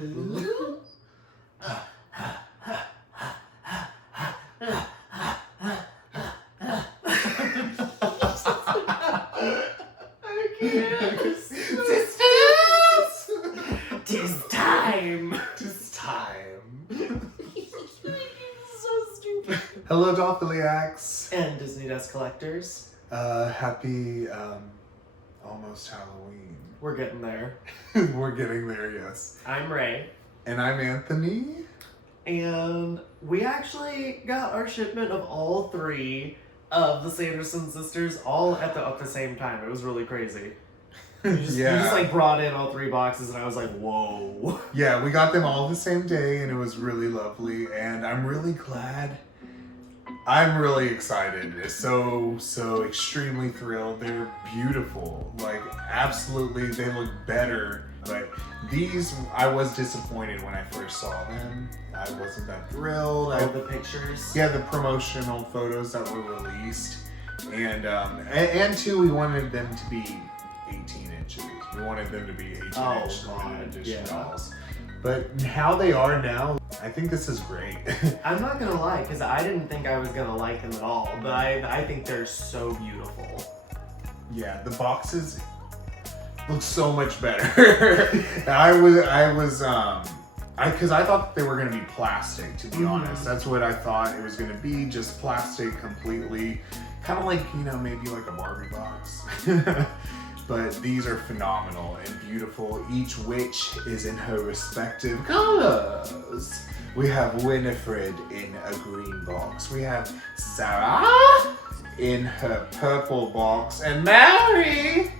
Tis time! Tis time. So stupid. Hello, Dolphiliacs. And Disney Dust Collectors. Happy, almost Halloween. We're getting there. We're getting there, yes. I'm Ray. And I'm Anthony. And we actually got our shipment of all three of the Sanderson sisters all at the same time. It was really crazy. You just like brought in all three boxes and I was like, whoa. Yeah, we got them all the same day and it was really lovely and I'm really glad. I'm really excited. So extremely thrilled. They're beautiful. Like, absolutely, they look better. But these, I was disappointed when I first saw them. I wasn't that thrilled. The pictures. Yeah, the promotional photos that were released. And two, we wanted them to be 18 inches. We wanted them to be 18-inch limited edition dolls. But how they are now, I think this is great. I'm not gonna lie, because I didn't think I was gonna like them at all, but I think they're so beautiful. Yeah, the boxes look so much better. Because I thought they were gonna be plastic, to be honest. That's what I thought it was gonna be, just plastic completely. Kind of like, maybe like a Barbie box. But these are phenomenal and beautiful. Each witch is in her respective colors. We have Winifred in a green box. We have Sarah in her purple box. And Mary!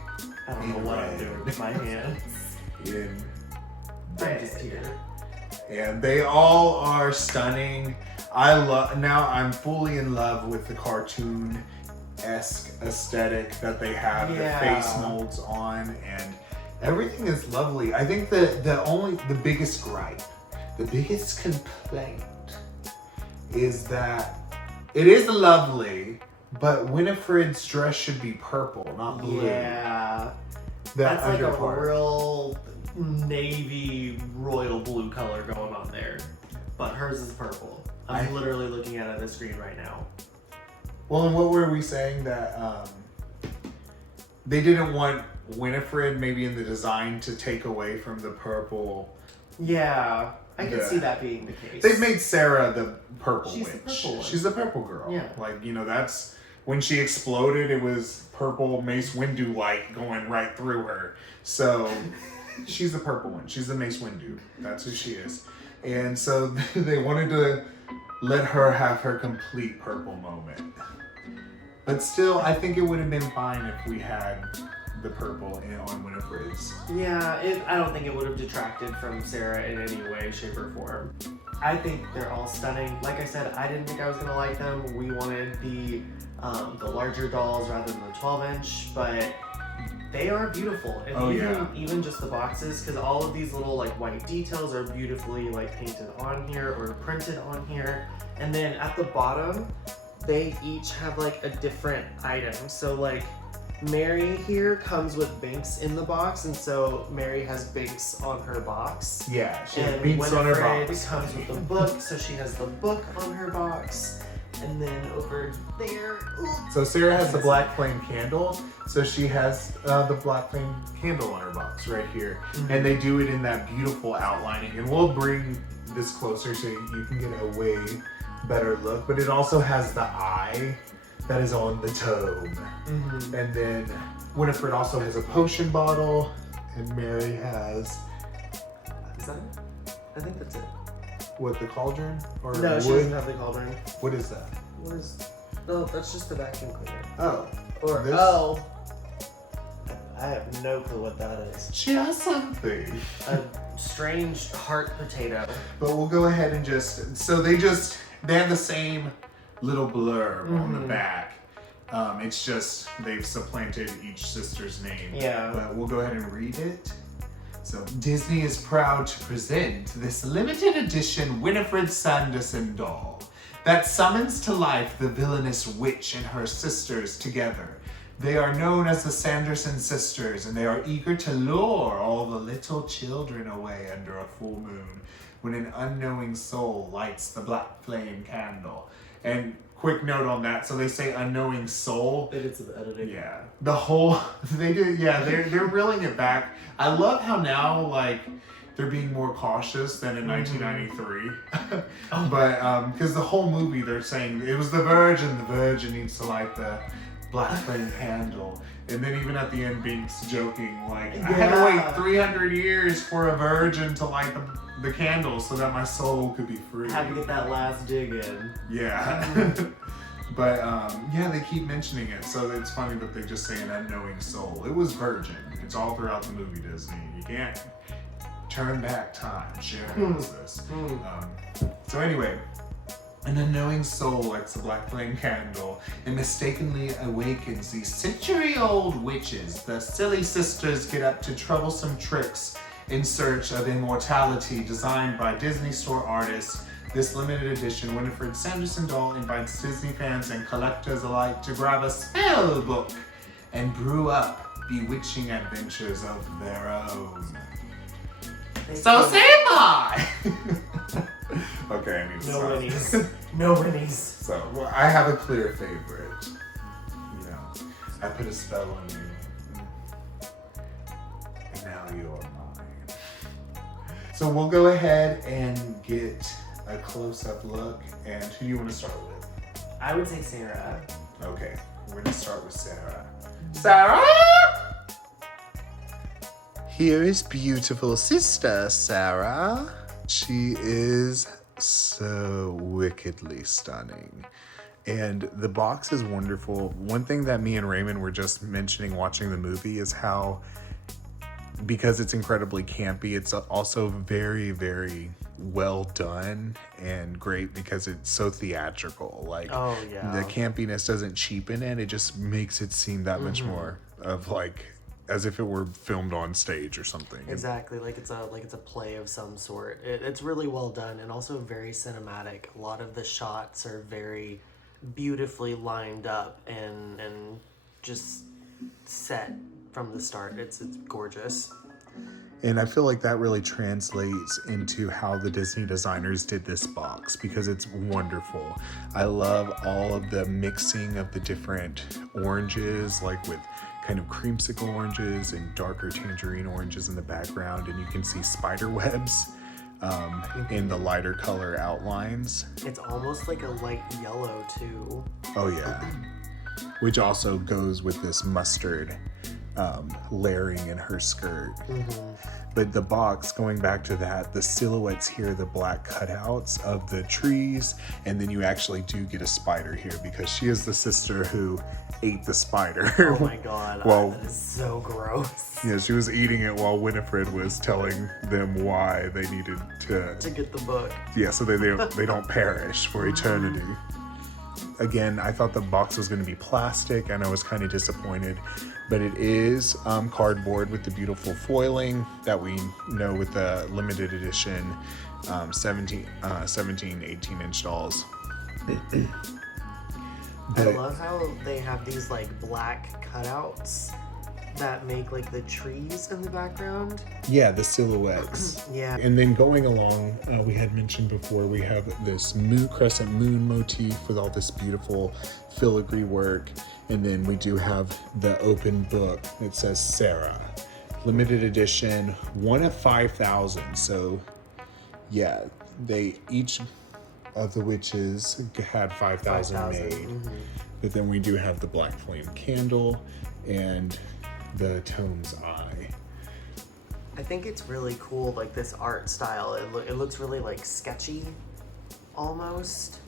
I don't know what I'm doing with my hands. In I'm just here. And they all are stunning. Now I'm fully in love with the cartoon-esque aesthetic that they have, the face molds on, and everything is lovely. I think the biggest gripe, the biggest complaint is that it is lovely, but Winifred's dress should be purple, not blue. Yeah. That's like a real navy royal blue color going on there. But hers is purple. I'm literally looking at it on the screen right now. Well, and what were we saying that they didn't want Winifred maybe in the design to take away from the purple? Yeah, I can see that being the case. They've made Sarah the purple witch. The purple one. She's the purple girl. Yeah. Like, that's when she exploded, it was purple Mace Windu light going right through her. So she's the purple one. She's the Mace Windu. That's who she is. And so they wanted to let her have her complete purple moment. But still, I think it would have been fine if we had the purple on Winifred's. Yeah, I don't think it would have detracted from Sarah in any way, shape, or form. I think they're all stunning. Like I said, I didn't think I was gonna like them. We wanted the larger dolls rather than the 12-inch, but they are beautiful. And even just the boxes, because all of these little like white details are beautifully like painted on here or printed on here. And then at the bottom, they each have like a different item. So like Mary here comes with Binks in the box, and so Mary has Binks on her box. Yeah, she has has Binks on her box. Comes with a book, so she has the book on her box. And then over there, so Sarah has the black flame candle, so she has the black flame candle on her box right here. And they do it in that beautiful outlining, and we'll bring this closer so you can get a way better look, but it also has the eye that is on the tome. And then Winifred also has a potion bottle, and Mary has... Is that it? I think that's it. What, the cauldron? Or no, wood? She doesn't have the cauldron. What is that? What is... No, that's just the vacuum cleaner. Oh. Or, this? oh. I have no clue what that is. She has something. A strange heart potato. But we'll go ahead and just... So they have the same little blurb on the back. It's just they've supplanted each sister's name. Yeah. But we'll go ahead and read it. So, Disney is proud to present this limited edition Winifred Sanderson doll that summons to life the villainous witch and her sisters together. They are known as the Sanderson sisters, and they are eager to lure all the little children away under a full moon when an unknowing soul lights the black flame candle. And quick note on that, so they say unknowing soul. They did some editing. Yeah. The whole, they did, yeah, they're reeling it back. I love how now, like, they're being more cautious than in 1993. But, because the whole movie, they're saying, it was the virgin needs to light the black flame candle. And then even at the end, Binks joking, like, I had to wait 300 years for a virgin to light the candle so that my soul could be free. Had to get that last dig in. Yeah. But, yeah, they keep mentioning it, so it's funny that they just say an unknowing soul. It was virgin. It's all throughout the movie, Disney. You can't turn back time. Sharon knows this. So anyway, an unknowing soul lights the black flame candle and mistakenly awakens these century-old witches. The silly sisters get up to troublesome tricks in search of immortality designed by Disney Store artists. This limited edition Winifred Sanderson doll invites Disney fans and collectors alike to grab a spell book and brew up bewitching adventures of their own. So say bye! Okay, I need to No stop. Winnies. No Winnies. So, well, I have a clear favorite. You know, I put a spell on you, and now you're mine. So we'll go ahead and get a close-up look. And who do you want to start with? I would say Sarah. Okay, we're gonna start with Sarah. Sarah! Here is beautiful sister Sarah. She is so wickedly stunning. And the box is wonderful. One thing that me and Raymond were just mentioning watching the movie is how, because it's incredibly campy, it's also very, very well done and great because it's so theatrical. Like, Oh, yeah. the campiness doesn't cheapen it. It just makes it seem that much more of like, as if it were filmed on stage or something. Exactly, like it's a play of some sort. It's really well done and also very cinematic. A lot of the shots are very beautifully lined up and just set from the start. It's gorgeous. And I feel like that really translates into how the Disney designers did this box because it's wonderful. I love all of the mixing of the different oranges, like with kind of creamsicle oranges and darker tangerine oranges in the background, and you can see spider webs in the lighter color outlines. It's almost like a light yellow too. Oh yeah, which also goes with this mustard layering in her skirt. But the box, going back to that, the silhouettes here, the black cutouts of the trees, and then you actually do get a spider here because she is the sister who ate the spider. Oh my god, Well, that is so gross. yeah, she was eating it while Winifred was telling them why they needed to get the book. Yeah, so they don't perish for eternity. Again, I thought the box was going to be plastic, and I was kind of disappointed. But it is cardboard with the beautiful foiling that we know with the limited edition 17, 18-inch dolls. I love how they have these like black cutouts that make like the trees in the background. Yeah, the silhouettes. Yeah. And then going along, we had mentioned before, we have this crescent moon motif with all this beautiful filigree work. And then we do have the open book. It says Sarah. Limited edition, 1 of 5,000. So, yeah, they each of the witches had 5,000 made. But then we do have the black flame candle and the Tome's eye. I think it's really cool, like this art style. It looks really like sketchy, almost.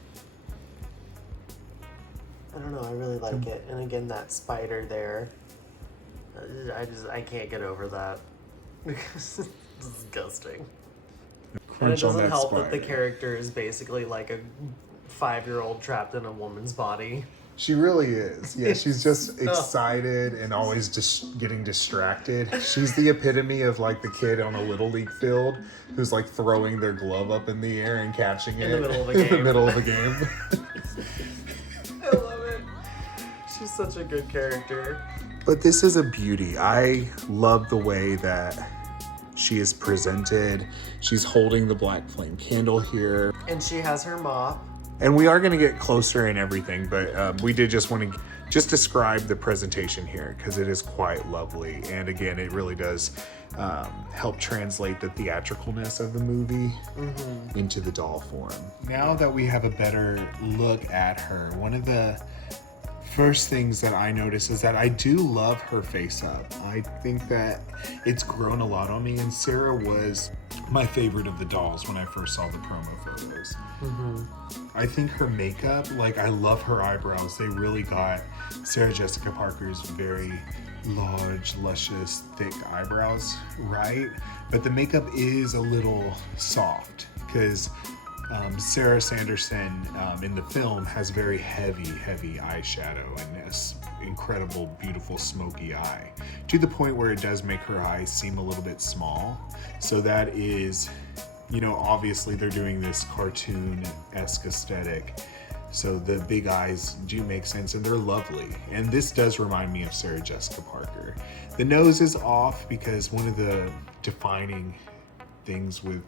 I don't know, I really like it. And again, that spider there, I can't get over that because it's disgusting. And it doesn't help that the character is basically like a 5-year-old trapped in a woman's body. She really is. Yeah, she's just excited and always just getting distracted. She's the epitome of like the kid on a little league field who's like throwing their glove up in the air and catching it In the middle of a game. in the middle of a game. I love it. She's such a good character. But this is a beauty. I love the way that she is presented. She's holding the black flame candle here. And she has her mop. And we are going to get closer and everything, but we did just want to just describe the presentation here because it is quite lovely. And again, it really does help translate the theatricalness of the movie into the doll form. Now that we have a better look at her, one of the first things that I notice is that I do love her face up. I think that it's grown a lot on me, and Sarah was my favorite of the dolls when I first saw the promo photos. I think her makeup, like I love her eyebrows. They really got Sarah Jessica Parker's very large, luscious, thick eyebrows right, but the makeup is a little soft because Sarah Sanderson in the film has very heavy eyeshadow and this incredible, beautiful, smoky eye to the point where it does make her eyes seem a little bit small. So that is, you know, obviously they're doing this cartoon-esque aesthetic. So the big eyes do make sense and they're lovely. And this does remind me of Sarah Jessica Parker. The nose is off because one of the defining things with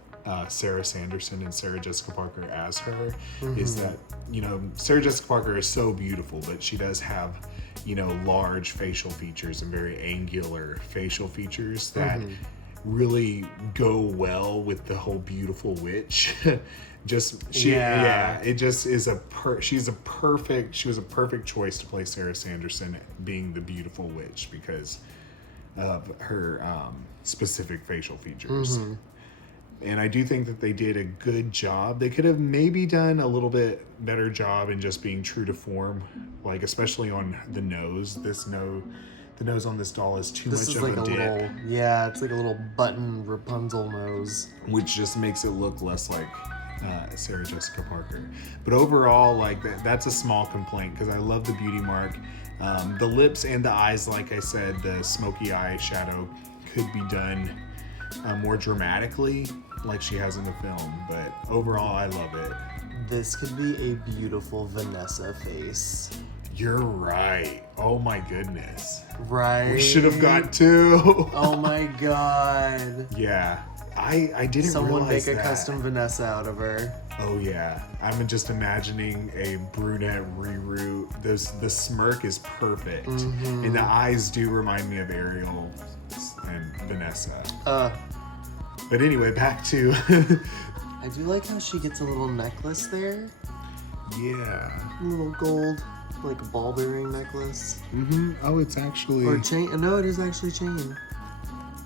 Sarah Sanderson and Sarah Jessica Parker as her is that, you know, Sarah Jessica Parker is so beautiful, but she does have, you know, large facial features and very angular facial features that really go well with the whole beautiful witch. It just is she was a perfect choice to play Sarah Sanderson being the beautiful witch because of her specific facial features. And I do think that they did a good job. They could have maybe done a little bit better job in just being true to form, like especially on the nose. The nose on this doll is too much of a dip. It's like a little button Rapunzel nose, which just makes it look less like Sarah Jessica Parker. But overall, like that's a small complaint because I love the beauty mark. The lips and the eyes, like I said, the smoky eyeshadow could be done more dramatically like she has in the film, but overall I love it. This could be a beautiful Vanessa face. You're right. Oh my goodness. Right? We should have got two. Oh my god. Yeah. I didn't Someone realize make a that. custom Vanessa out of her. Oh yeah. I'm just imagining a brunette Riri. The smirk is perfect. And the eyes do remind me of Ariel and Vanessa. But anyway, back to I do like how she gets a little necklace there. Yeah. A little gold, like a ball bearing necklace. Oh, it's actually... Or chain. No, it is actually chain.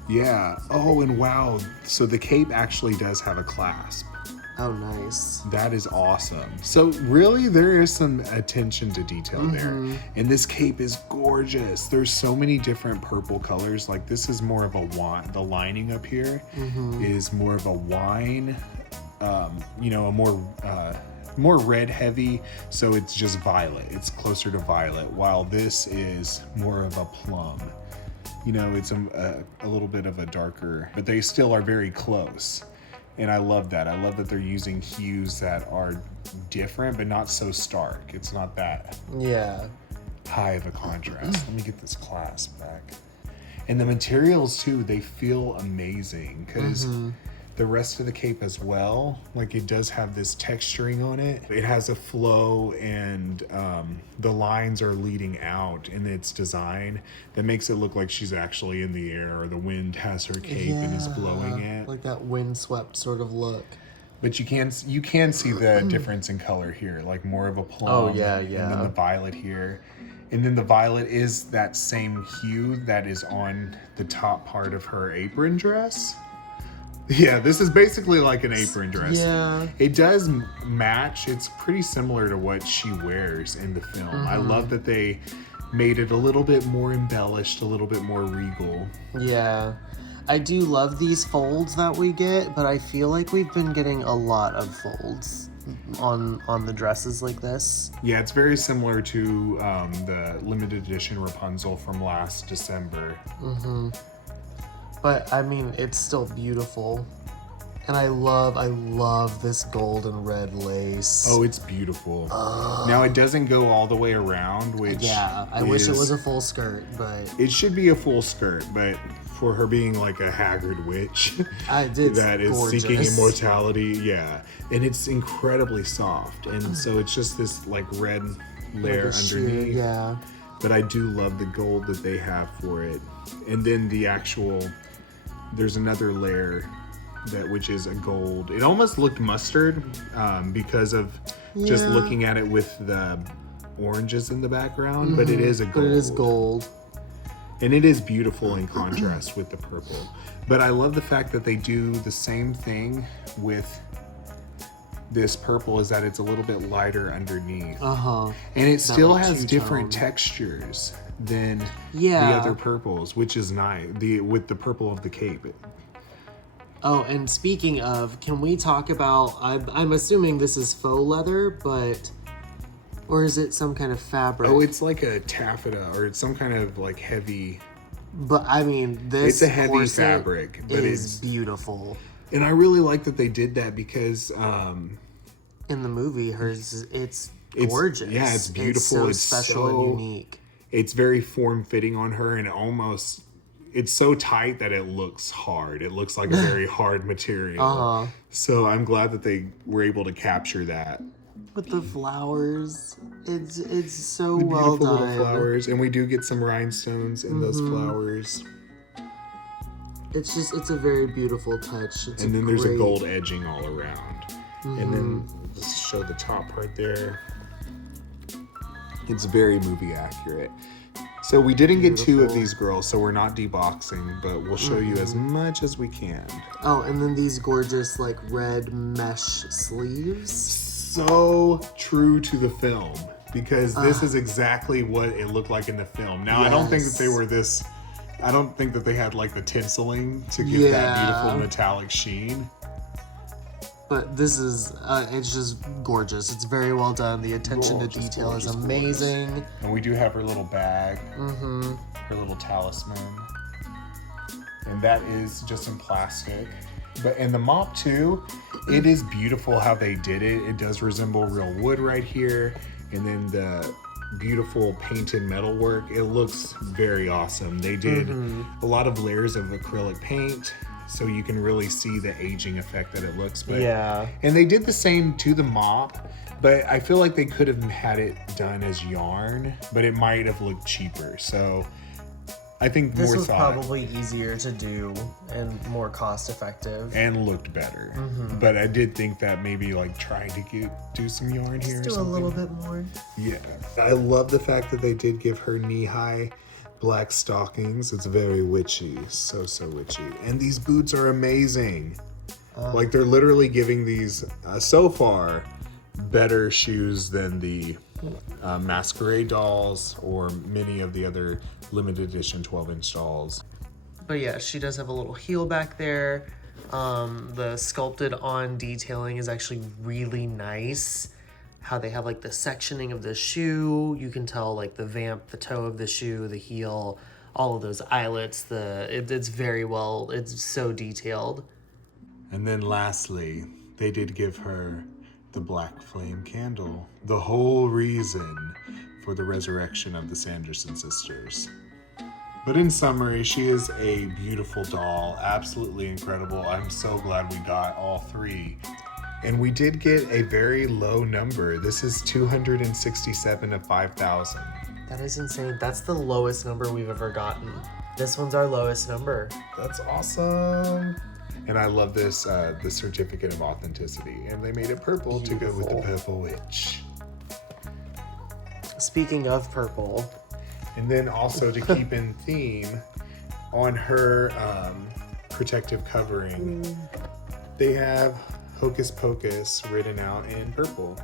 Yeah. Oh, and wow. So the cape actually does have a clasp. Oh, nice. That is awesome. So really, there is some attention to detail there. And this cape is gorgeous. There's so many different purple colors. Like this is more of a wine. The lining up here is more of a wine, you know, a more red heavy. So it's just violet. It's closer to violet. While this is more of a plum. You know, it's a little bit of a darker, but they still are very close. And I love that. I love that they're using hues that are different, but not so stark. It's not that high of a contrast. Let me get this clasp back. And the materials too, they feel amazing because the rest of the cape as well, like it does have this texturing on it. It has a flow and the lines are leading out in its design that makes it look like she's actually in the air or the wind has her cape and is blowing it. Like that windswept sort of look. But you can see the difference in color here, like more of a plum. Oh, yeah. And then the violet here. And then the violet is that same hue that is on the top part of her apron dress. Yeah, this is basically like an apron dress. Yeah. It does match. It's pretty similar to what she wears in the film. I love that they made it a little bit more embellished, a little bit more regal. Yeah. I do love these folds that we get, but I feel like we've been getting a lot of folds on the dresses like this. Yeah, it's very similar to the limited edition Rapunzel from last December. But I mean, it's still beautiful. And I love this gold and red lace. Oh, it's beautiful. Now it doesn't go all the way around, which I wish it was a full skirt, but it should be a full skirt, but for her being like a haggard witch that is gorgeous. seeking immortality, yeah. And it's incredibly soft. And so it's just this like red layer Like a underneath. sheer, yeah. But I do love the gold that they have for it. And then the actual, there's another layer which is a gold. It almost looked mustard because of just looking at it with the oranges in the background, but it is a gold. But it is gold. And it is beautiful in contrast with the purple. But I love the fact that they do the same thing with this purple, is that it's a little bit lighter underneath. And it still has different textures than the other purples, which is nice. With the purple of the cape. Oh, and speaking of, can we talk about, I'm assuming this is faux leather, but, or is it some kind of fabric? Oh, it's like a taffeta, or it's some kind of like heavy. But I mean, this it's a heavy fabric, but it's beautiful. And I really like that they did that because in the movie, it's gorgeous. Yeah, it's beautiful. It's so special and unique. It's very form-fitting on her, and it's so tight that it looks hard. It looks like a very hard material. So I'm glad that they were able to capture that. With the flowers, it's so The well beautiful done. little flowers, and we do get some rhinestones in those flowers. It's a very beautiful touch. And then there's a gold edging all around. And then let's show the top right there. It's very movie accurate. So we didn't get two of these girls, so we're not deboxing, but we'll show you as much as we can. Oh, and then these gorgeous like red mesh sleeves. So true to the film, because this is exactly what it looked like in the film. Now, I don't think that they were this, I don't think that they had like the tinseling to give that beautiful metallic sheen. But this is, it's just gorgeous. It's very well done. The attention to detail is amazing. And we do have her little bag, her little talisman. And that is just in plastic. And the mop too, it is beautiful how they did it. It does resemble real wood right here. And then the beautiful painted metal work, it looks very awesome. They did a lot of layers of acrylic paint, so you can really see the aging effect that it looks. But and they did the same to the mop, but I feel like they could have had it done as yarn, but it might have looked cheaper. So I think this more was thought. Probably easier to do and more cost effective. And looked better. But I did think that maybe like trying to do some yarn here or do something. a little bit more. Yeah. I love the fact that they did give her knee-high black stockings. It's very witchy. So witchy. And these boots are amazing. Like they're literally giving these, so far, better shoes than the Masquerade dolls or many of the other limited edition 12-inch dolls. But yeah, she does have a little heel back there. The sculpted on detailing is actually really nice. How they have like the sectioning of the shoe. You can tell like the vamp, the toe of the shoe, the heel, all of those eyelets. It's very well, it's so detailed. And then lastly, they did give her the black flame candle. The whole reason for the resurrection of the Sanderson sisters. But in summary, she is a beautiful doll, absolutely incredible. I'm so glad we got all three. And we did get a very low number. This is 267 of 5,000. That is insane. That's the lowest number we've ever gotten. This one's our lowest number. That's awesome. And I love this, the certificate of authenticity. And they made it purple to go with the purple witch. Speaking of purple. And then also to keep in theme, on her protective covering, they have Hocus Pocus written out in purple.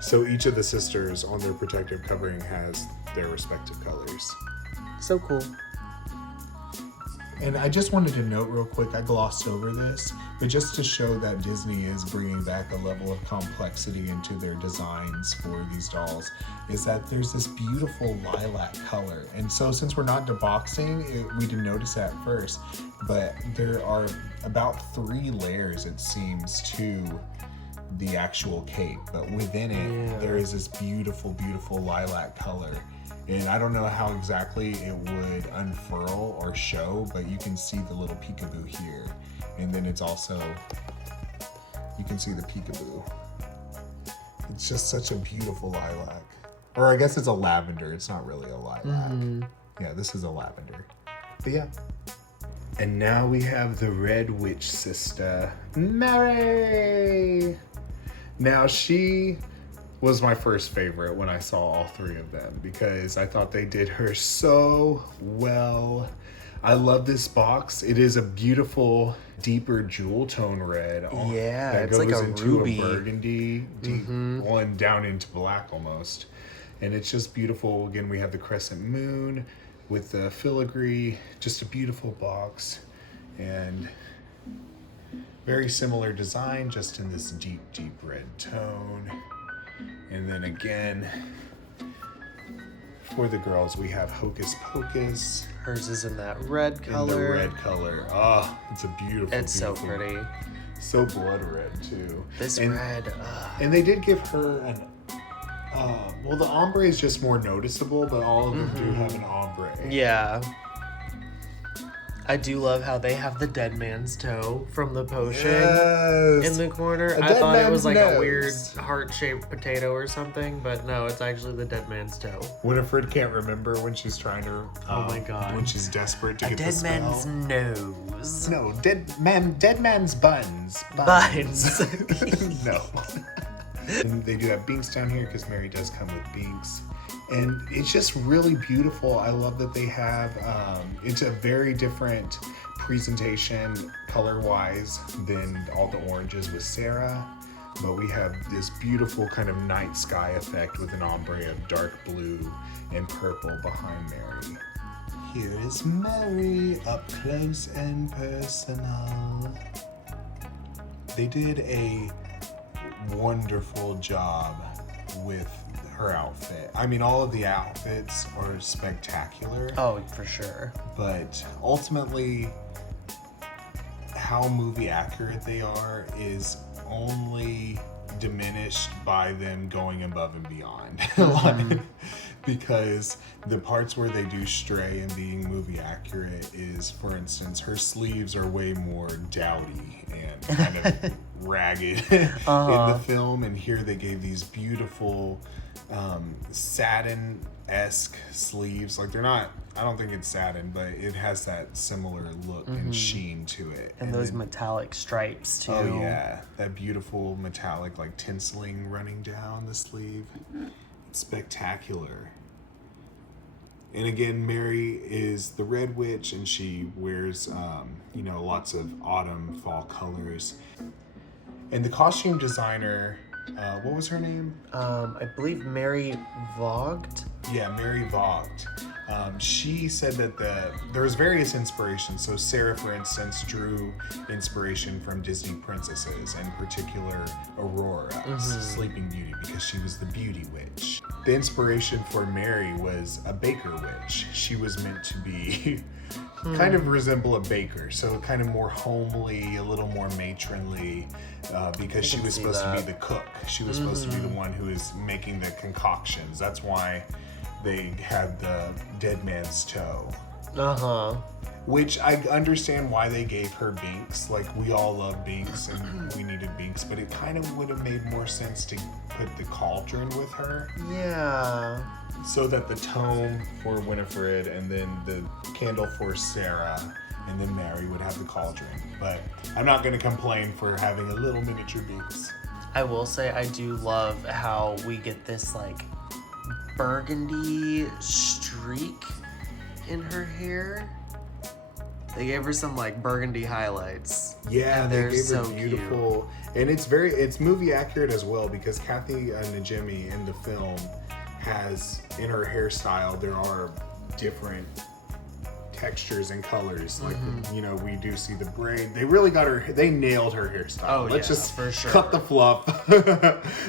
So each of the sisters on their protective covering has their respective colors. So cool. And I just wanted to note real quick, I glossed over this, but just to show that Disney is bringing back a level of complexity into their designs for these dolls, is that there's this beautiful lilac color. And so since we're not deboxing, we didn't notice that at first, but there are about 3 layers, it seems, to the actual cape. But within it, there is this beautiful, beautiful lilac color. And I don't know how exactly it would unfurl or show, but you can see the little peekaboo here. And then it's also, you can see the peekaboo. It's just such a beautiful lilac. Or I guess it's a lavender, it's not really a lilac. Yeah, this is a lavender. But yeah. And now we have the Red Witch sister, Mary! Now she was my first favorite when I saw all 3 of them because I thought they did her so well. I love this box. It is a beautiful, deeper jewel tone red. Yeah, that it's goes like a into ruby. a burgundy, deep one down into black almost. And it's just beautiful. Again, we have the crescent moon with the filigree. Just a beautiful box. And very similar design, just in this deep, deep red tone. And then again, for the girls, we have Hocus Pocus. Hers is in that red color. In the red color. Oh, it's a beautiful, It's so beautiful, pretty. So blood red, too. This and, red. And they did give her an... well, the ombre is just more noticeable, but all of them do have an ombre. Yeah. I do love how they have the dead man's toe from the potion in the corner. I thought it was like a weird heart-shaped potato or something, but no, it's actually the dead man's toe. Winifred can't remember when she's trying to... oh my god. When she's desperate to get the dead spell. man's nose. No, dead man's buns. Buns. No. And they do have Binks down here because Mary does come with Binks. And it's just really beautiful. I love that they have, it's a very different presentation color-wise than all the oranges with Sarah. But we have this beautiful kind of night sky effect with an ombre of dark blue and purple behind Mary. Here is Mary, up close and personal. They did a wonderful job with her outfit. I mean, all of the outfits are spectacular. Oh, for sure. But ultimately, how movie accurate they are is only diminished by them going above and beyond. Like, because the parts where they do stray and being movie accurate is, for instance, her sleeves are way more dowdy and kind of ragged in the film, and here they gave these beautiful satin-esque sleeves. Like, they're not, I don't think it's satin, but it has that similar look and sheen to it. And those metallic stripes too. Oh yeah, that beautiful metallic like tinseling running down the sleeve. It's spectacular. And again, Mary is the Red Witch, and she wears, lots of autumn, fall colors. And the costume designer, what was her name? I believe Mary Vogt. Yeah, Mary Vogt. She said that there was various inspirations. So Sarah, for instance, drew inspiration from Disney princesses, in particular Aurora, Sleeping Beauty, because she was the beauty witch. The inspiration for Mary was a baker witch. She was meant to be kind of resemble a baker, so kind of more homely, a little more matronly, because she was supposed to be the cook. She was supposed to be the one who is making the concoctions. That's why they had the dead man's toe. Which I understand why they gave her Binks. Like, we all love Binks and we needed Binks, but it kind of would have made more sense to put the cauldron with her. Yeah. So that the tome for Winifred and then the candle for Sarah and then Mary would have the cauldron. But I'm not going to complain for having a little miniature Binks. I will say I do love how we get this like burgundy streak in her hair. They gave her some like burgundy highlights. Yeah, and they they're gave so her beautiful, and it's movie accurate as well, because Kathy Najimy in the film has, in her hairstyle, there are different textures and colors. Like, you know, we do see the braid. They really they nailed her hairstyle. Oh, Let's yeah, just for sure. cut the fluff.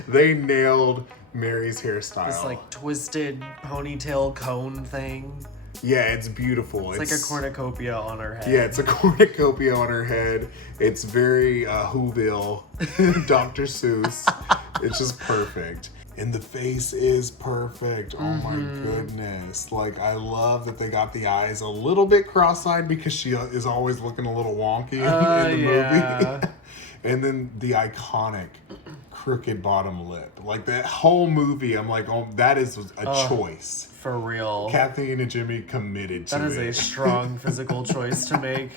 They nailed Mary's hairstyle. This like twisted ponytail cone thing. Yeah, it's beautiful. It's like a cornucopia on her head. Yeah, it's a cornucopia on her head. It's very Whoville, Dr. Seuss. It's just perfect. And the face is perfect. Oh my goodness. Like, I love that they got the eyes a little bit cross-eyed because she is always looking a little wonky in the movie. And then the iconic crooked bottom lip. Like, that whole movie, I'm like, oh, that is a choice. For real. Kathy and Jimmy committed to it. That is a strong physical choice to make.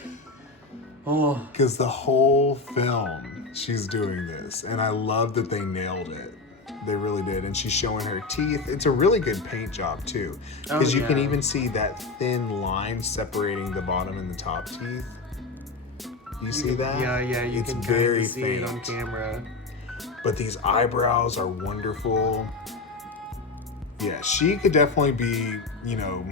Oh. Because the whole film, she's doing this. And I love that they nailed it. They really did. And she's showing her teeth. It's a really good paint job, too. Because you can even see that thin line separating the bottom and the top teeth. You see that? Yeah, you it's can very see faint it on camera. But these eyebrows are wonderful. Yeah, she could definitely be, you know,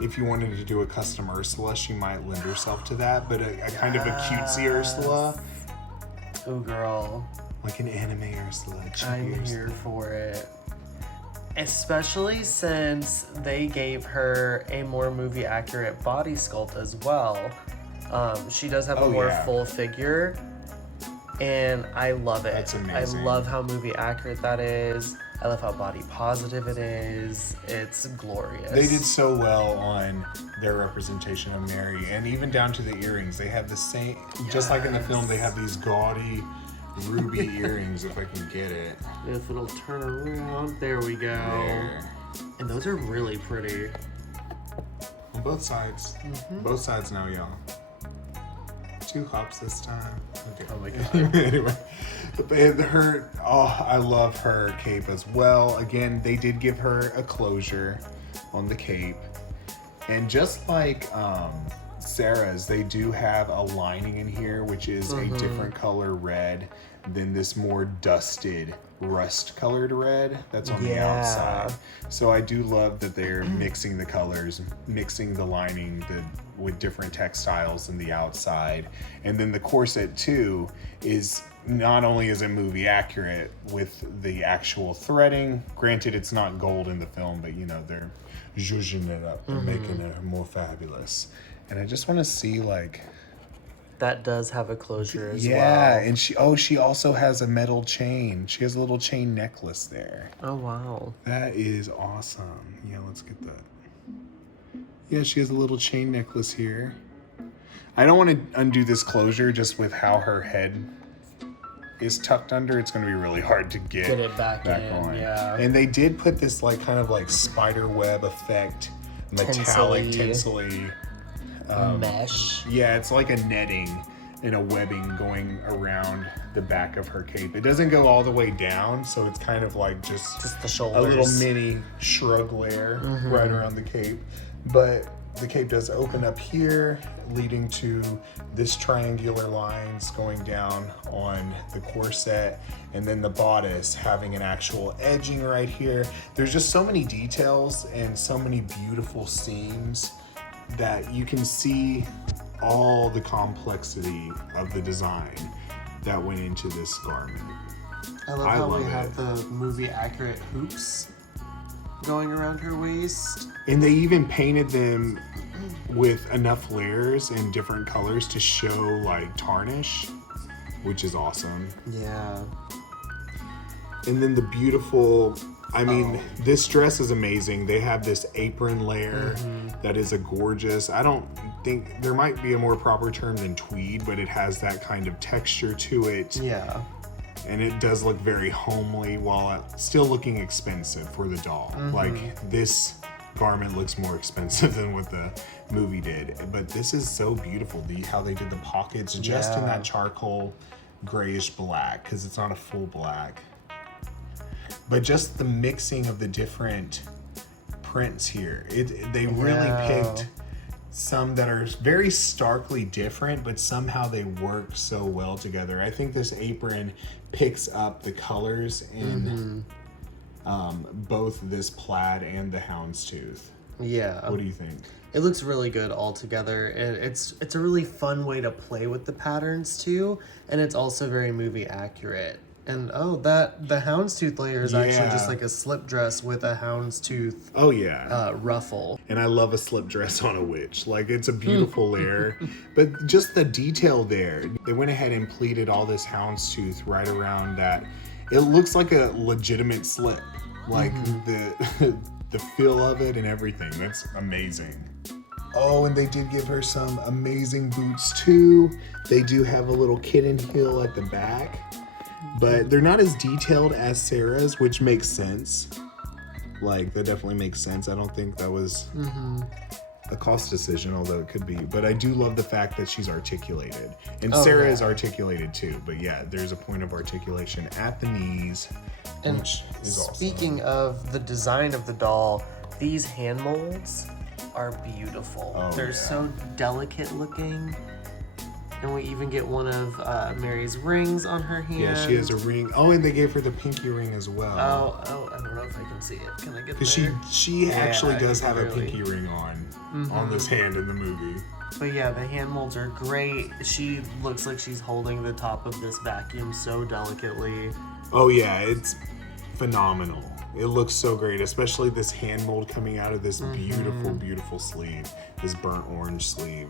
if you wanted to do a custom Ursula, she might lend herself to that. But a kind of a cutesy Ursula. Oh, girl. Like an anime Ursula. I'm here for it. Especially since they gave her a more movie accurate body sculpt as well. She does have a more full figure. And I love it. That's amazing. I love how movie accurate that is. I love how body positive it is. It's glorious. They did so well on their representation of Mary, and even down to the earrings. They have the same, just like in the film, they have these gaudy ruby earrings, if I can get it. If it'll turn around. There we go. There. And those are really pretty. On both sides. Both sides now, y'all. 2 hops this time. Okay. Oh my god. Anyway, I love her cape as well. Again, they did give her a closure on the cape. And just like Sarah's, they do have a lining in here, which is a different color red than this more dusted rust colored red that's on the outside. So I do love that they're mixing the colors, mixing the lining with different textiles in the outside. And then the corset too is not only is it movie accurate with the actual threading, granted it's not gold in the film, but you know, they're zhuzhing it up, they're making it more fabulous. And I just want to see like that does have a closure as well. Yeah, and she also has a metal chain. She has a little chain necklace there. Oh wow. That is awesome. Yeah, let's get that. Yeah, she has a little chain necklace here. I don't want to undo this closure just with how her head is tucked under. It's going to be really hard to get it back in, on. yeah. And they did put this like kind of like spider web effect, metallic, tinsely mesh. Yeah, it's like a netting and a webbing going around the back of her cape. It doesn't go all the way down, so it's kind of like just the shoulders. A little mini shrug layer right around the cape. But the cape does open up here, leading to this triangular lines going down on the corset, and then the bodice having an actual edging right here. There's just so many details and so many beautiful seams that you can see all the complexity of the design that went into this garment. I love how we have the movie accurate hoops going around her waist. And they even painted them with enough layers in different colors to show like tarnish, which is awesome. Yeah. And then the beautiful, this dress is amazing. They have this apron layer that is a gorgeous, I don't think, there might be a more proper term than tweed, but it has that kind of texture to it. Yeah. And it does look very homely while still looking expensive for the doll. Like, this garment looks more expensive than what the movie did. But this is so beautiful, how they did the pockets just in that charcoal grayish black, because it's not a full black. But just the mixing of the different prints here. They really picked some that are very starkly different, but somehow they work so well together. I think this apron picks up the colors in both this plaid and the houndstooth. Yeah. What do you think? It looks really good all together, and it's a really fun way to play with the patterns too, and it's also very movie accurate. And the houndstooth layer is actually just like a slip dress with a houndstooth Oh yeah. ruffle. And I love a slip dress on a witch. Like, it's a beautiful layer. But just the detail there. They went ahead and pleated all this houndstooth right around that. It looks like a legitimate slip. Like the the feel of it and everything. That's amazing. Oh, and they did give her some amazing boots too. They do have a little kitten heel at the back. But they're not as detailed as Sarah's, which makes sense. Like, that definitely makes sense. I don't think that was a cost decision, although it could be. But I do love the fact that she's articulated. And Sarah is articulated too. But yeah, there's a point of articulation at the knees, And which is awesome. speaking of the design of the doll, these hand molds are beautiful. Oh, They're yeah. so delicate looking. And we even get one of Mary's rings on her hand. Yeah, she has a ring. Oh, and they gave her the pinky ring as well. Oh, I don't know if I can see it. Can I get Because there? she actually does have a really. pinky ring on this hand in the movie. But yeah, the hand molds are great. She looks like she's holding the top of this vacuum so delicately. Oh yeah, it's phenomenal. It looks so great, especially this hand mold coming out of this beautiful, beautiful sleeve, this burnt orange sleeve.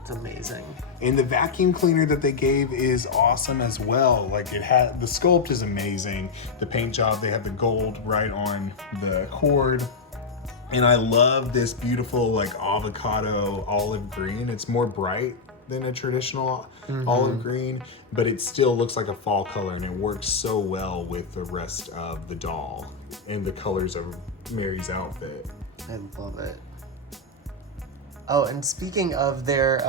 It's amazing. And the vacuum cleaner that they gave is awesome as well. Like, it had, the sculpt is amazing. The paint job, they have the gold right on the cord. And I love this beautiful, like, avocado olive green. It's more bright than a traditional olive green, but it still looks like a fall color, and it works so well with the rest of the doll and the colors of Mary's outfit. I love it. Oh, and speaking of their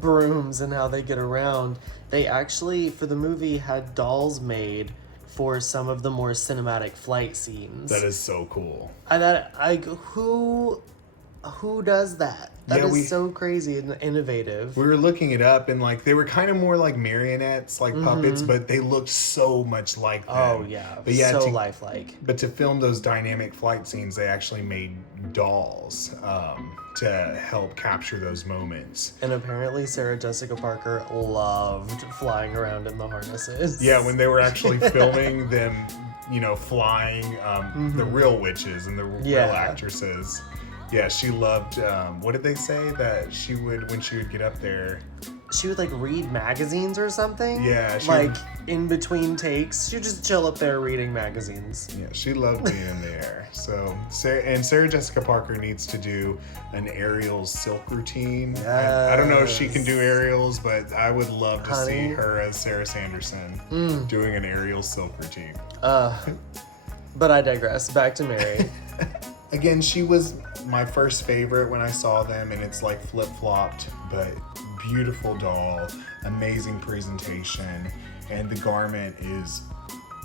brooms and how they get around, they actually, for the movie, had dolls made for some of the more cinematic flight scenes. That is so cool. Who does that? That is so crazy and innovative. We were looking it up, and like, they were kind of more like marionettes, like puppets, but they looked so much like them. Oh yeah, But yeah, so lifelike. But to film those dynamic flight scenes, they actually made dolls to help capture those moments. And apparently Sarah Jessica Parker loved flying around in the harnesses. Yeah, when they were actually filming them, flying the real witches and the real actresses. Yeah, she loved, what did they say? That she would, when she would get up there. She would like read magazines or something. Yeah. In between takes. She'd just chill up there reading magazines. Yeah, she loved being in there. So, Sarah Jessica Parker needs to do an Ariel's silk routine. Yes. I don't know if she can do Ariel's, but I would love to see her as Sarah Sanderson doing an Ariel's silk routine. But I digress. Back to Mary. Again, she was my first favorite when I saw them, and it's like flip-flopped, but beautiful doll, amazing presentation, and the garment is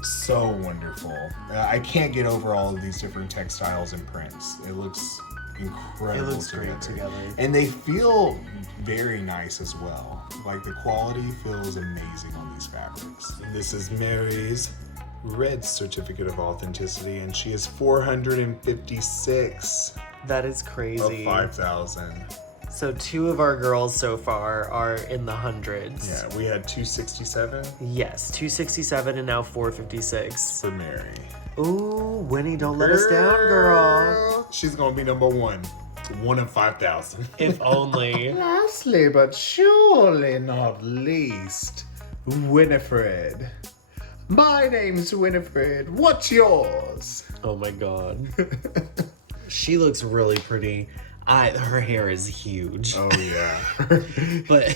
so wonderful. I can't get over all of these different textiles and prints. It looks incredible. It looks great together. And they feel very nice as well. Like, the quality feels amazing on these fabrics. This is Mary's red certificate of authenticity, and she is 456 That is crazy. of 5,000. So 2 of our girls so far are in the hundreds. Yeah, we had 267 Yes, 267 and now 456. for Mary. Ooh, Winnie, don't let us down, girl. She's gonna be number 1. 1 of 5,000. If only. Lastly, but surely not least, Winifred. My name's Winifred. What's yours? Oh my god. She looks really pretty. Her hair is huge. Oh yeah. But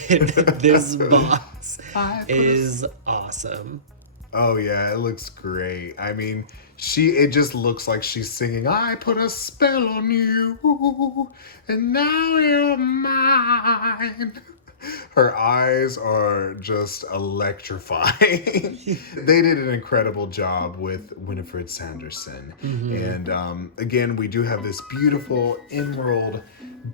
this box is awesome. Oh yeah, it looks great. I mean, it just looks like she's singing, I put a spell on you, and now you're mine. Her eyes are just electrifying. They did an incredible job with Winifred Sanderson. And again, we do have this beautiful emerald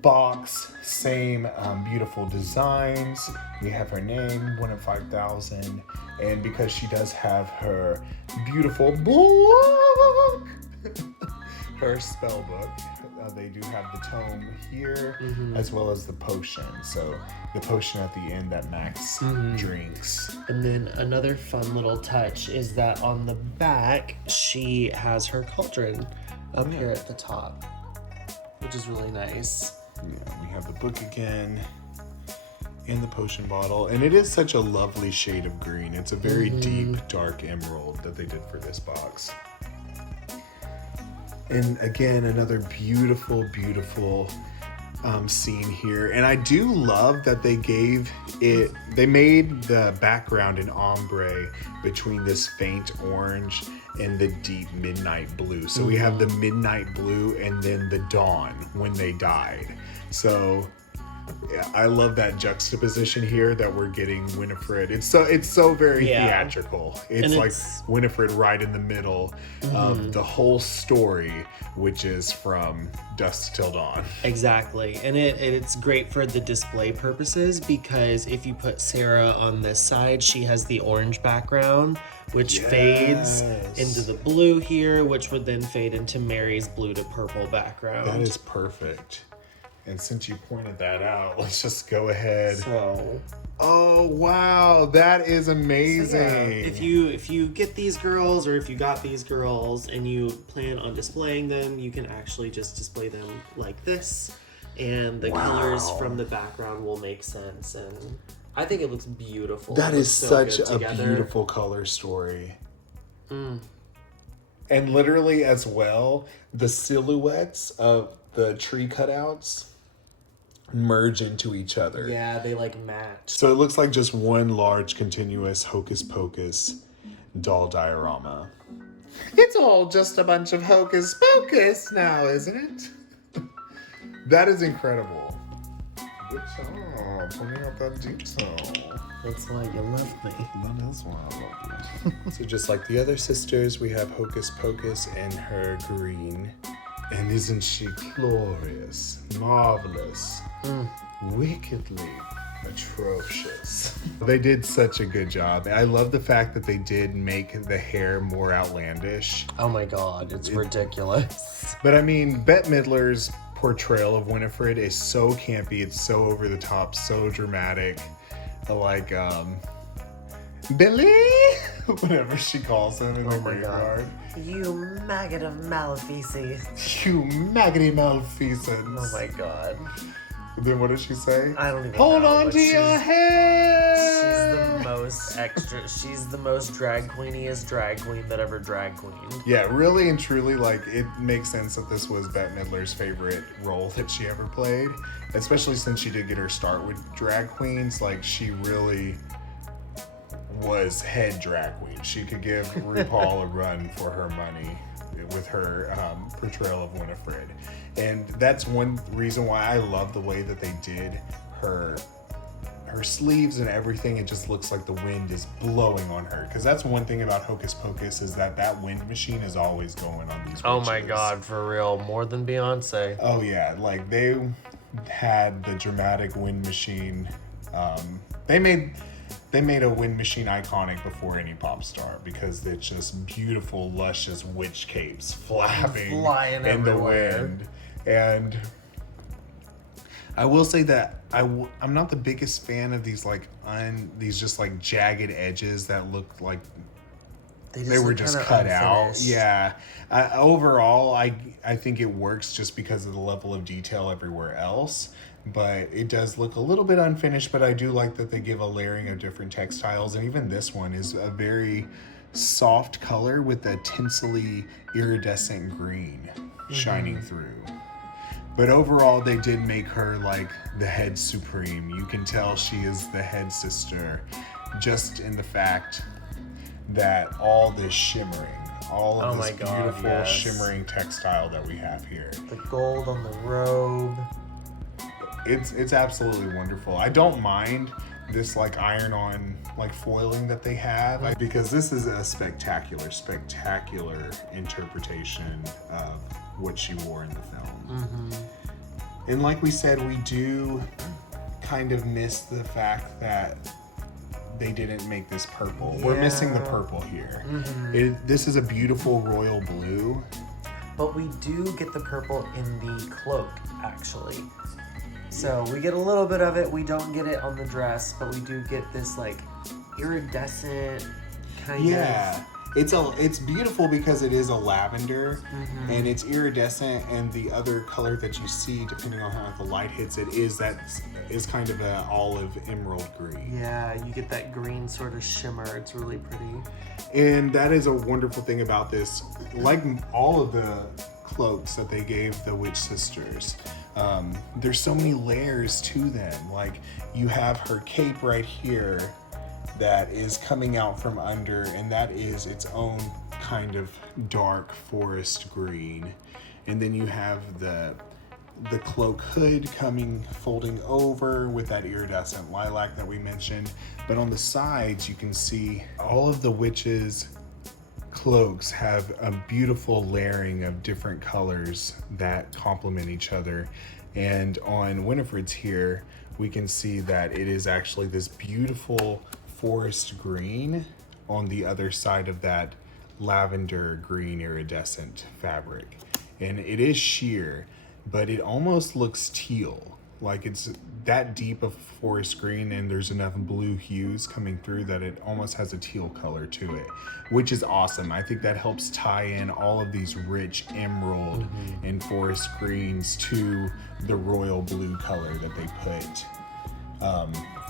box, same beautiful designs. We have her name, 1 of 5,000. And because she does have her beautiful book, her spell book, they do have the tome here, as well as the potion. So the potion at the end that Max drinks. And then another fun little touch is that on the back, she has her cauldron up here at the top, which is really nice. Yeah, we have the book again and the potion bottle. And it is such a lovely shade of green. It's a very deep, dark emerald that they did for this box. And again, another beautiful, beautiful scene here. And I do love that they made the background an ombre between this faint orange and the deep midnight blue. So we have the midnight blue and then the dawn when they died. So yeah, I love that juxtaposition here that we're getting Winifred. It's so very theatrical. It's Winifred right in the middle of the whole story, which is from dusk till dawn. Exactly. And it's great for the display purposes, because if you put Sarah on this side, she has the orange background, which fades into the blue here, which would then fade into Mary's blue to purple background. That is perfect. And since you pointed that out, let's just go ahead. Oh wow, that is amazing. So, yeah, if you get these girls, or if you got these girls and you plan on displaying them, you can actually just display them like this, and the colors from the background will make sense. And I think it looks beautiful. That is such a beautiful color story. And literally as well, the silhouettes of the tree cutouts merge into each other. Yeah, they like match. So it looks like just one large continuous Hocus Pocus doll diorama. It's all just a bunch of Hocus Pocus now, isn't it? That is incredible. Good job pointing out that detail. That's why you love me. That is why I love you. So just like the other sisters, we have Hocus Pocus in her green. And isn't she glorious, marvelous, wickedly atrocious? They did such a good job. I love the fact that they did make the hair more outlandish. Oh my god, it's ridiculous. But I mean, Bette Midler's portrayal of Winifred is so campy, it's so over the top, so dramatic. Like, Billy, whatever she calls him in the graveyard. You maggot of Maleficent. You maggoty Maleficent. Oh my god. Then what does she say? I don't even Hold know. on to your head. She's the most extra. She's the most drag queeniest drag queen that ever drag queen. Yeah, really and truly, like, it makes sense that this was Bette Midler's favorite role that she ever played, especially since she did get her start with drag queens. Like, she really was head drag queen. She could give RuPaul a run for her money with her portrayal of Winifred. And that's one reason why I love the way that they did her sleeves and everything. It just looks like the wind is blowing on her, because that's one thing about Hocus Pocus, is that wind machine is always going on these witches. Oh my god, for real, more than Beyonce. Oh yeah, like they had the dramatic wind machine. They made a wind machine iconic before any pop star, because it's just beautiful, luscious witch capes flapping flying in everywhere. the wind. And I will say that I'm not the biggest fan of these these just like jagged edges that look like they were just cut out. Yeah. Overall, I think it works just because of the level of detail everywhere else. But it does look a little bit unfinished, but I do like that they give a layering of different textiles. And even this one is a very soft color with a tinselly iridescent green shining through. But overall, they did make her like the head supreme. You can tell she is the head sister, just in the fact that all this shimmering, all of this beautiful shimmering textile that we have here. The gold on the robe. It's absolutely wonderful. I don't mind this like iron-on like foiling that they have, because this is a spectacular interpretation of what she wore in the film. And like we said, we do kind of miss the fact that they didn't make this purple. We're missing the purple here. This is a beautiful royal blue. but we do get the purple in the cloak, actually. So we get a little bit of it. We don't get it on the dress, but we do get this like iridescent kind of. Yeah. It's beautiful because it is a lavender and it's iridescent, and the other color that you see, depending on how the light hits it, is kind of an olive emerald green. Yeah, you get that green sort of shimmer. It's really pretty. And that is a wonderful thing about this. Like all of the cloaks that they gave the witch sisters, there's so many layers to them. Like you have her cape right here that is coming out from under, and that is its own kind of dark forest green. And then you have the cloak hood folding over with that iridescent lilac that we mentioned. But on the sides, you can see all of the witches' cloaks have a beautiful layering of different colors that complement each other. And on Winifred's here, we can see that it is actually this beautiful forest green on the other side of that lavender green iridescent fabric. And it is sheer, but it almost looks teal. Like it's that deep of forest green, and there's enough blue hues coming through that it almost has a teal color to it, which is awesome. I think that helps tie in all of these rich emerald and forest greens to the royal blue color that they put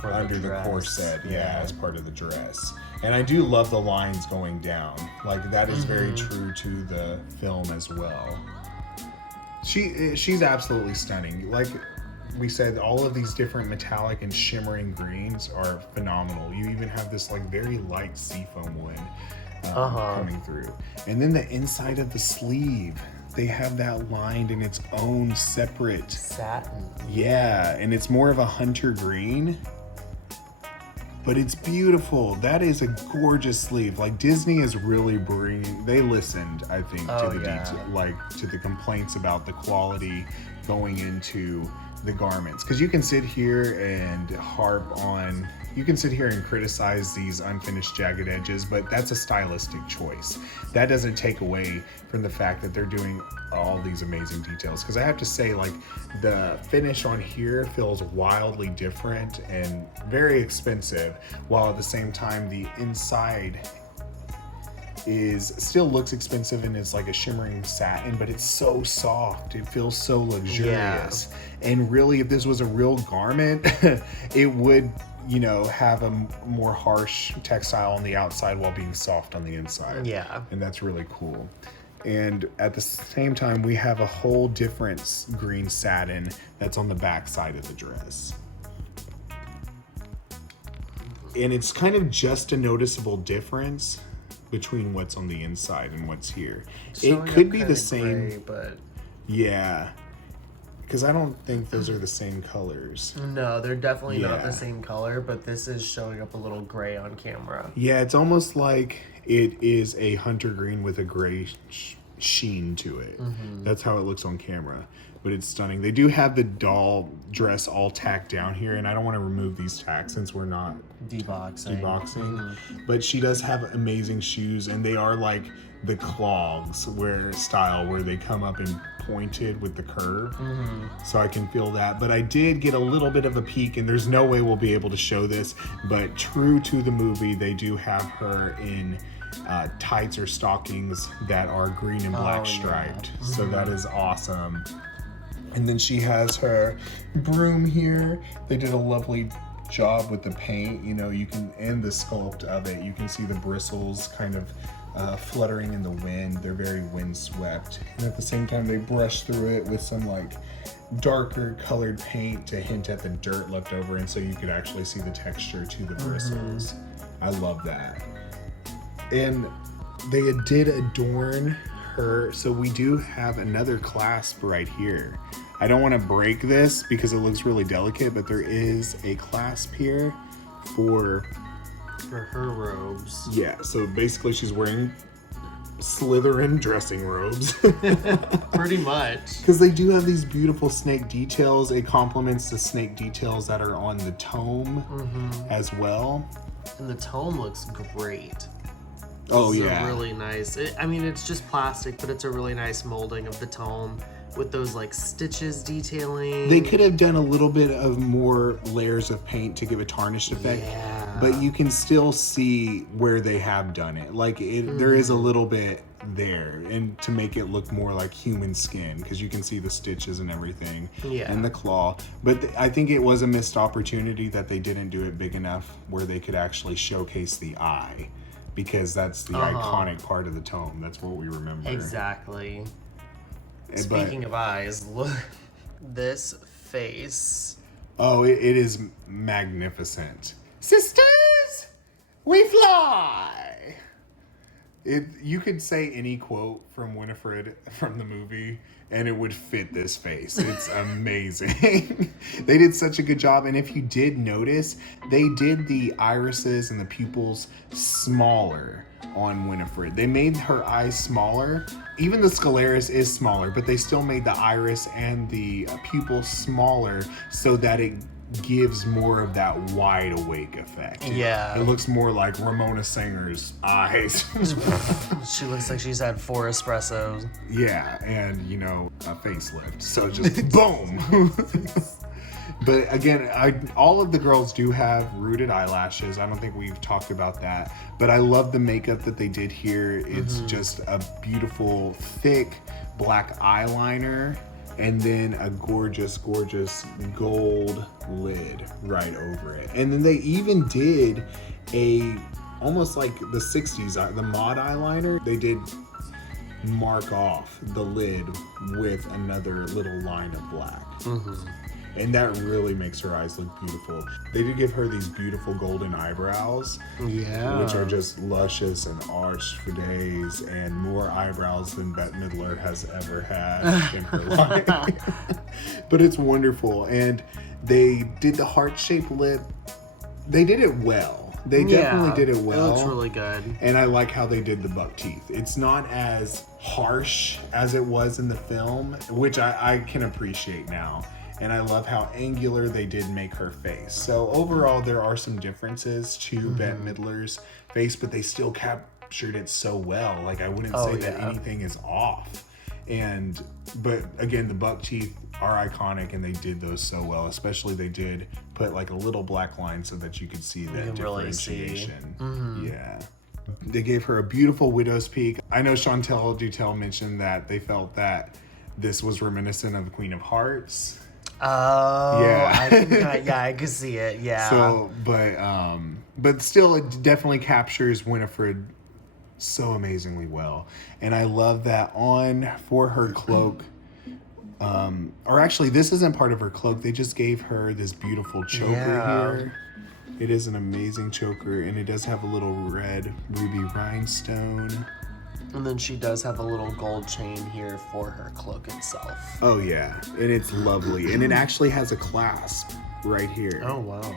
under the corset, as part of the dress. And I do love the lines going down. Like that is very true to the film as well. She's absolutely stunning. Like we said, all of these different metallic and shimmering greens are phenomenal. You even have this like very light seafoam one coming through. And then the inside of the sleeve, they have that lined in its own separate satin. Yeah, and it's more of a hunter green, but it's beautiful. That is a gorgeous sleeve. Like Disney is really they listened, I think, to the detail, like to the complaints about the quality going into the garments. Because you can sit here and criticize these unfinished jagged edges, but that's a stylistic choice. That doesn't take away from the fact that they're doing all these amazing details. Because I have to say, like, the finish on here feels wildly different and very expensive, while at the same time the inside still looks expensive and it's like a shimmering satin, but it's so soft. It feels so luxurious. And really, if this was a real garment, it would, have a more harsh textile on the outside while being soft on the inside. Yeah. And that's really cool. And at the same time, we have a whole different green satin that's on the back side of the dress. And it's kind of just a noticeable difference between what's on the inside and what's here. It could be the same, gray, but yeah, because I don't think those are the same colors. No, they're definitely not the same color, but this is showing up a little gray on camera. Yeah, it's almost like it is a hunter green with a gray sheen to it. That's how it looks on camera, but it's stunning. They do have the doll dress all tacked down here, and I don't want to remove these tacks since we're not deboxing. But she does have amazing shoes, and they are like the clogs where they come up and pointed with the curve. So I can feel that. But I did get a little bit of a peek, and there's no way we'll be able to show this, but true to the movie, they do have her in tights or stockings that are green and black striped. So that is awesome. And then she has her broom here. They did a lovely job with the paint. You can, and the sculpt of it, you can see the bristles kind of fluttering in the wind. They're very windswept. And at the same time, they brush through it with some like darker colored paint to hint at the dirt left over, and so you could actually see the texture to the bristles. I love that. And they did adorn her. So we do have another clasp right here. I don't want to break this because it looks really delicate, but there is a clasp here for her robes. Yeah, so basically she's wearing Slytherin dressing robes. Pretty much. Because they do have these beautiful snake details. It complements the snake details that are on the tome as well. And the tome looks great. Oh, It's yeah. a really nice. It's just plastic, but it's a really nice molding of the tome with those like stitches detailing. They could have done a little bit of more layers of paint to give a tarnished effect. Yeah. But you can still see where they have done it. Like, there is a little bit there, and to make it look more like human skin, because you can see the stitches and everything. Yeah. And the claw. But I think it was a missed opportunity that they didn't do it big enough where they could actually showcase the eye, because that's the iconic part of the tome. That's what we remember. Exactly. Speaking of eyes, look, this face. Oh, it is magnificent. Sisters, we fly. You could say any quote from Winifred from the movie and it would fit this face. It's amazing. They did such a good job. And if you did notice, they did the irises and the pupils smaller on Winifred. They made her eyes smaller. Even the scleraris is smaller, but they still made the iris and the pupil smaller so that it gives more of that wide awake effect. Yeah. It looks more like Ramona Singer's eyes. She looks like she's had 4 espressos. Yeah, and a facelift. So just boom. But again, all of the girls do have rooted eyelashes. I don't think we've talked about that. But I love the makeup that they did here. It's just a beautiful, thick black eyeliner. And then a gorgeous, gorgeous gold lid right over it. And then they even did almost like the 60s, the mod eyeliner. They did mark off the lid with another little line of black. And that really makes her eyes look beautiful. They did give her these beautiful golden eyebrows. Yeah. Which are just luscious and arched for days, and more eyebrows than Bette Midler has ever had in her life. But it's wonderful. And they did the heart-shaped lip. They did it well. They definitely did it well. It looks really good. And I like how they did the buck teeth. It's not as harsh as it was in the film, which I can appreciate now. And I love how angular they did make her face. So overall, there are some differences to Bette Midler's face, but they still captured it so well. Like, I wouldn't say that anything is off. But again, the buck teeth are iconic, and they did those so well. Especially they did put like a little black line so that you could see that differentiation. Really see. Yeah. They gave her a beautiful widow's peak. I know Chantel Dutel mentioned that they felt that this was reminiscent of the Queen of Hearts. Oh, yeah. I could see it. Yeah. So, but still, it definitely captures Winifred so amazingly well, and I love that for her cloak. Or actually, this isn't part of her cloak. They just gave her this beautiful choker here. It is an amazing choker, and it does have a little red ruby rhinestone. And then she does have a little gold chain here for her cloak itself. Oh yeah, and it's lovely. And it actually has a clasp right here. Oh wow.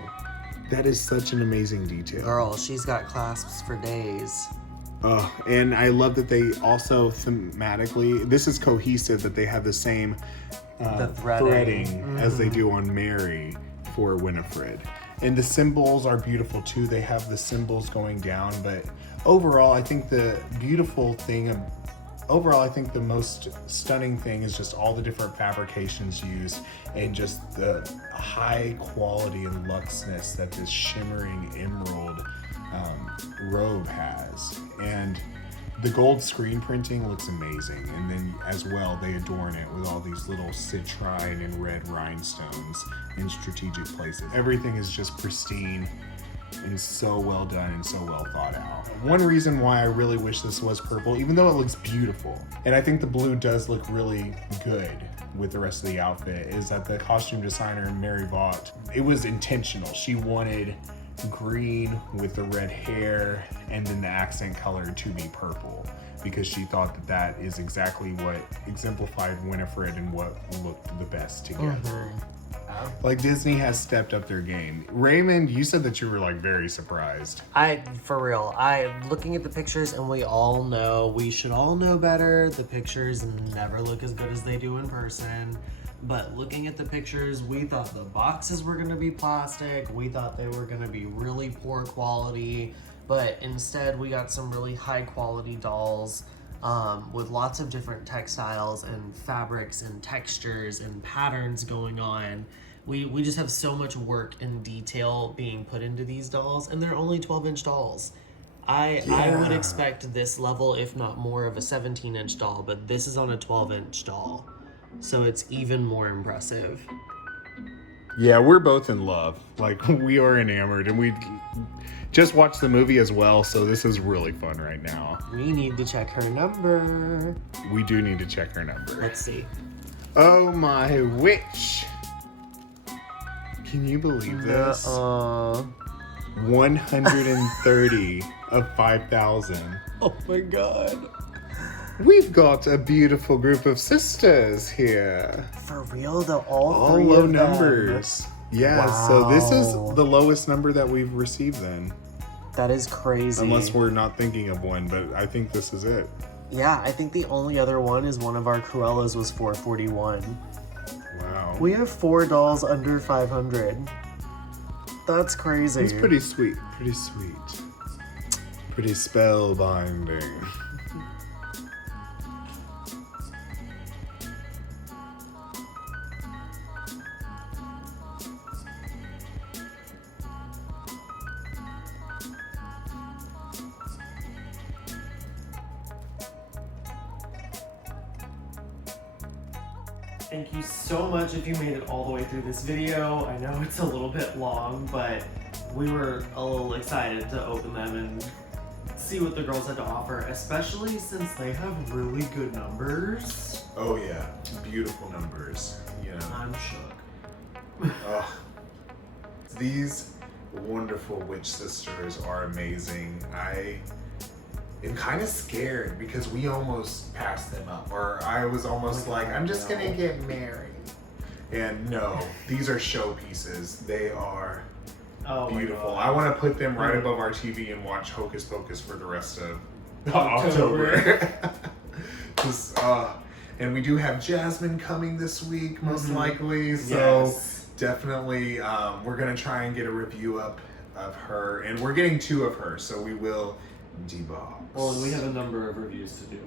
That is such an amazing detail. Girl, she's got clasps for days. Oh, and I love that they also thematically, this is cohesive, that they have the same The threading. as they do on Mary for Winifred. And the symbols are beautiful too. They have the symbols going down, but overall, I think the most stunning thing is just all the different fabrications used and just the high quality and luxness that this shimmering emerald robe has. And the gold screen printing looks amazing. And then as well, they adorn it with all these little citrine and red rhinestones in strategic places. Everything is just pristine and so well done and so well thought out. One reason why I really wish this was purple, even though it looks beautiful, and I think the blue does look really good with the rest of the outfit, is that the costume designer, Mary Vaught, it was intentional. She wanted green with the red hair and then the accent color to be purple, because she thought that is exactly what exemplified Winifred and what looked the best together. Like, Disney has stepped up their game. Raymond, you said that you were like very surprised. For real, looking at the pictures, and we should all know better. The pictures never look as good as they do in person. But looking at the pictures, we thought the boxes were gonna be plastic. We thought they were gonna be really poor quality. but instead we got some really high quality dolls with lots of different textiles and fabrics and textures and patterns going on. We just have so much work and detail being put into these dolls, and they're only 12-inch dolls. I would expect this level, if not more, of a 17-inch doll, but this is on a 12-inch doll. So it's even more impressive. Yeah, we're both in love. Like, we are enamored, and we just watched the movie as well, so this is really fun right now. We need to check her number. We do need to check her number. Let's see. Oh my witch. Can you believe this? 130 of 5,000. Oh my god. We've got a beautiful group of sisters here. For real, though, all three low of numbers. Yeah, Wow. so this is the lowest number that we've received then. That is crazy. Unless we're not thinking of one, but I think this is it. Yeah, I think the only other one is one of our Cruellas was 441. Wow. We have 4 dolls under 500. That's crazy. It's pretty sweet. Pretty sweet. Pretty spellbinding. Thank you so much if you made it all the way through this video. I know it's a little bit long, but we were a little excited to open them and see what the girls had to offer, especially since they have really good numbers. Oh yeah, beautiful numbers. You know. I'm shook. Oh, these wonderful witch sisters are amazing. I am kind of scared because we almost passed them up, or I was almost like, I'm just gonna get married. And no, these are showpieces. They are beautiful. I want to put them right above our TV and watch Hocus Pocus for the rest of October. And we do have Jasmine coming this week, most likely. So definitely, we're gonna try and get a review up of her, and we're getting 2 of her, so we will debox. Well, and we have a number of reviews to do.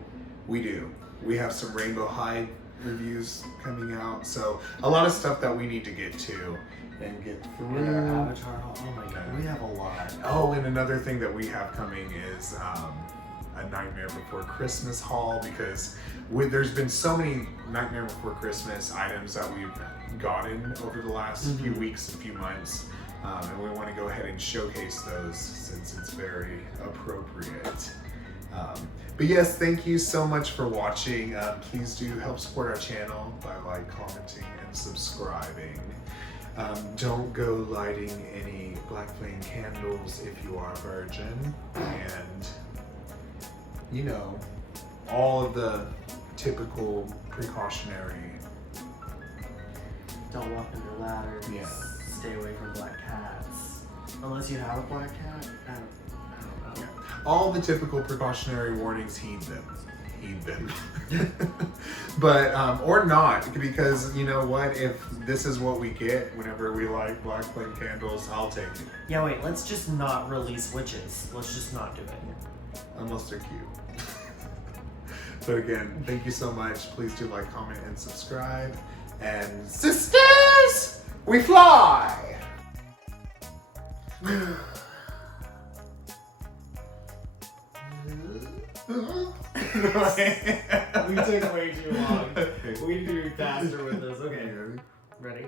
We do. We have some Rainbow High reviews coming out, so a lot of stuff that we need to get to and get through. With our Avatar, oh my god, we have a lot. Oh, and another thing that we have coming is a Nightmare Before Christmas haul, because there's been so many Nightmare Before Christmas items that we've gotten over the last few weeks and few months, and we want to go ahead and showcase those since it's very appropriate. But yes, thank you so much for watching. Please do help support our channel by commenting, and subscribing. Don't go lighting any black flame candles if you are a virgin, and you know, all of the typical precautionary. Don't walk under ladders. Yeah. Stay away from black cats. Unless you have a black cat. I don't know. Yeah. All the typical precautionary warnings, heed them. But, or not, because you know what, if this is what we get whenever we light black flame candles, I'll take it. Yeah, wait, let's just not release witches. Let's just not do it. Unless they're cute. But again, thank you so much. Please do like, comment, and subscribe. And sisters, we fly! We took way too long. We need to be faster with this. Okay, ready?